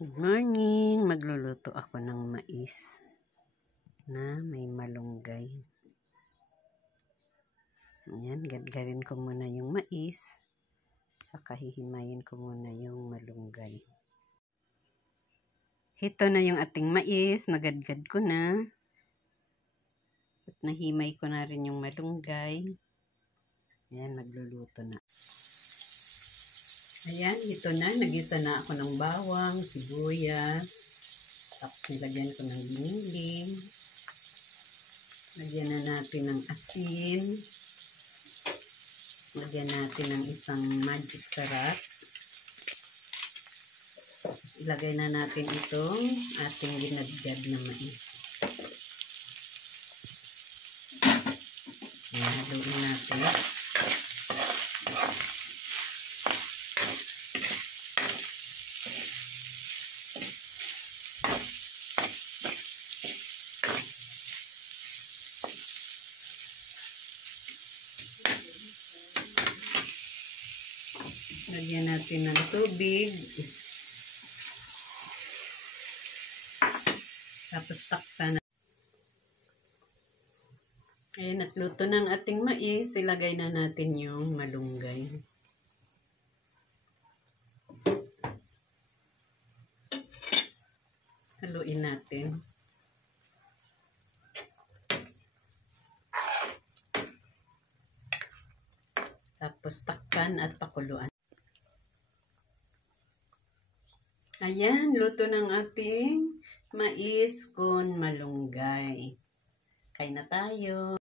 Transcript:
Good morning! Magluluto ako ng mais na may malunggay. Ayan, gadgarin ko muna yung mais. Saka hihimayin ko muna yung malunggay. Ito na yung ating mais. Nagadgad ko na. At nahimay ko na rin yung malunggay. Ayan, magluluto na. Ayan, ito na. Nagisa na ako ng bawang, sibuyas. Tapos nilagyan ko ng giniling. Lagyan na natin ng asin. Lagyan natin ng isang magic sarap. Ilagay na natin itong ating ginadgad na mais. Ayan, haluin natin. Lagyan natin ng tubig. Tapos takpan na. Ayan, at luto ng ating mais. Ilagay na natin yung malunggay. Haluin natin. Tapos takpan at pakuluan. Ayan, luto ng ating mais con malunggay. Kain na tayo.